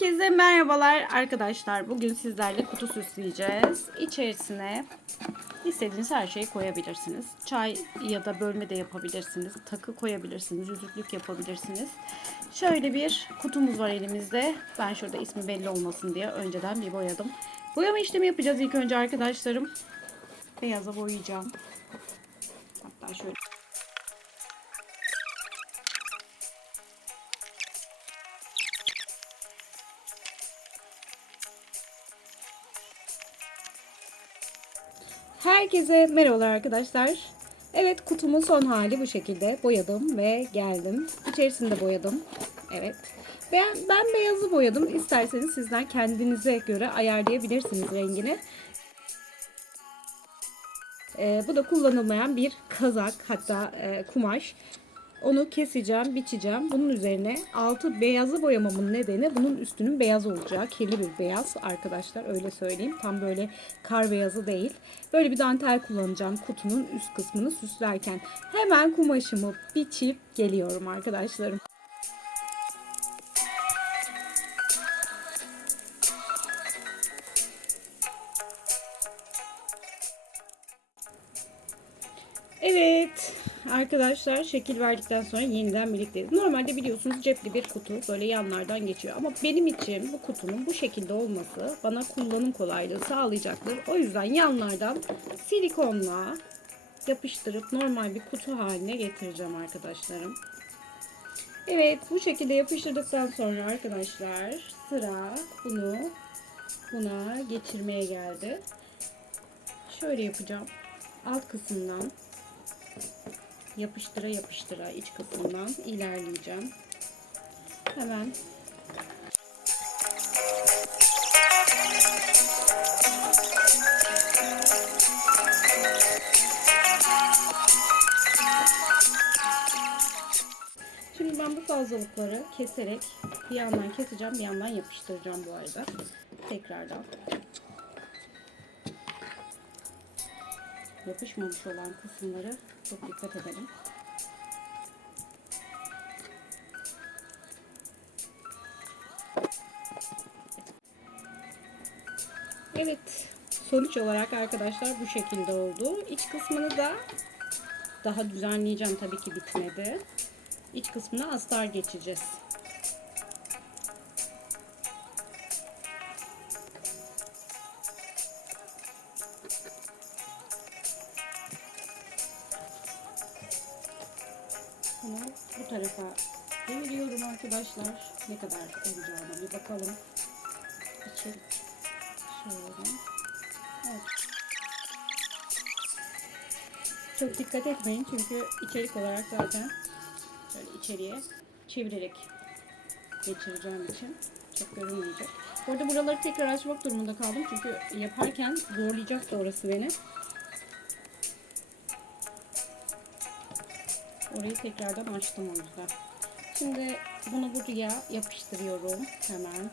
Herkese merhabalar arkadaşlar. Bugün sizlerle kutu süsleyeceğiz. İçerisine istediğiniz her şeyi koyabilirsiniz. Çay ya da bölme de yapabilirsiniz. Takı koyabilirsiniz. Yüzüklük yapabilirsiniz. Şöyle bir kutumuz var elimizde. Ben şurada ismi belli olmasın diye önceden bir boyadım. Boyama işlemi yapacağız ilk önce arkadaşlarım. Beyaza boyayacağım. Hatta şöyle Herkese merhabalar arkadaşlar. Evet kutumun son hali bu şekilde. Boyadım ve geldim. İçerisinde boyadım. Evet. Ben, ben beyazı boyadım. İsterseniz sizler kendinize göre ayarlayabilirsiniz rengini. Ee, bu da kullanılmayan bir kazak hatta e, kumaş. Onu keseceğim, biçeceğim. Bunun üzerine altı beyazı boyamamın nedeni bunun üstünün beyaz olacak. Kirli bir beyaz arkadaşlar öyle söyleyeyim. Tam böyle kar beyazı değil. Böyle bir dantel kullanacağım kutunun üst kısmını süslerken. Hemen kumaşımı biçip geliyorum arkadaşlarım. Evet arkadaşlar şekil verdikten sonra yeniden birlikteyiz. Normalde biliyorsunuz cepli bir kutu böyle yanlardan geçiyor. Ama benim için bu kutunun bu şekilde olması bana kullanım kolaylığı sağlayacaktır. O yüzden yanlardan silikonla yapıştırıp normal bir kutu haline getireceğim arkadaşlarım. Evet bu şekilde yapıştırdıktan sonra arkadaşlar sıra bunu buna geçirmeye geldi. Şöyle yapacağım. Alt kısımdan yapıştıra yapıştıra iç kısmından ilerleyeceğim. Hemen Şimdi ben bu fazlalıkları keserek bir yandan keseceğim, bir yandan yapıştıracağım bu arada. Tekrardan. Yapışmamış olan kısımları çok dikkat edelim. Evet. Sonuç olarak arkadaşlar bu şekilde oldu. İç kısmını da daha düzenleyeceğim tabii ki bitmedi. İç kısmına astar geçeceğiz. Bunu bu tarafa çeviriyorum arkadaşlar. Ne kadar olacağına bir bakalım. İçeri şöyle. Evet. Çok dikkat etmeyin çünkü içerik olarak zaten şöyle içeriye çevirerek geçireceğim için çok görünmeyecek. Bu arada buraları tekrar açmak durumunda kaldım çünkü yaparken zorlayacaktı orası beni. Orayı tekrardan açtım o yüzden. Şimdi bunu buraya yapıştırıyorum hemen.